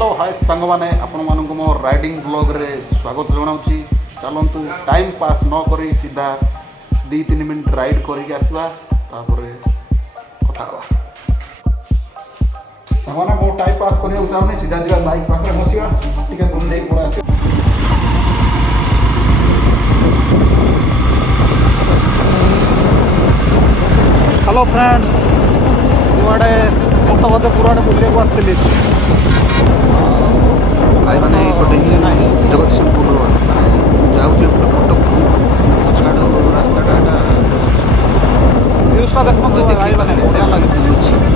Hello hi सांग मैंने आपण मानक मो राइडिंग ब्लॉग रे स्वागत जनाऊँगी। चलतु टाइम पास न करी सीधा 2-3 मिनट राइड करके आसवा कथा सांगने बहुत टाइम पास करने चाहूनी सीधा जा बाइक पाखे बसवा टे बुले पड़ा आस। हेलो फ्रेंड्स मुझे मत पूरा बुले को आसती भाई मैंने ये जगतसिंहपुर जाऊे कटक छाड़ रास्ता देखिए बढ़िया लगे बुलूँ।